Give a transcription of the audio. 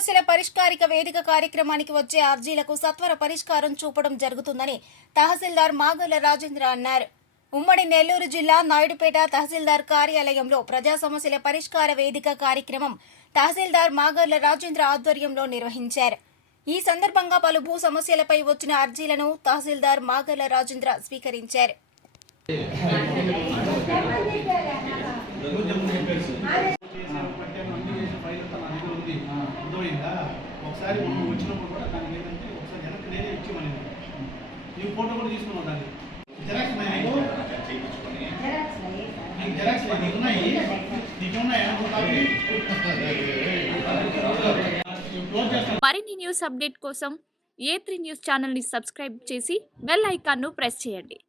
సమస్యల పరిష్కారిక వేదిక కార్యక్రమానికి వచ్చే అర్జీలకు సత్వర పరిష్కారం చూపడం జరుగుతుందని తహసీల్దార్ మాగళ్ల రాజేంద్ర అన్నారు. ఉమ్మడి నెల్లూరు జిల్లా నాయుడుపేట తహసీల్దార్ కార్యాలయంలో ప్రజా సమస్యల పరిష్కార వేదిక కార్యక్రమం తహసీల్దార్ మాగళ్ల రాజేంద్ర ఆధ్వర్యంలో నిర్వహించారు. ఈ సందర్భంగా పలు భూ సమస్యలపై వచ్చిన అర్జీలను తహసీల్దార్ మాగళ్ల రాజేంద్ర స్వీకరించారు. మరిన్ని న్యూస్ అప్డేట్ కోసం A3 న్యూస్ ఛానల్ ని సబ్స్క్రైబ్ చేసి బెల్ ఐకాన్ ను ప్రెస్ చేయండి.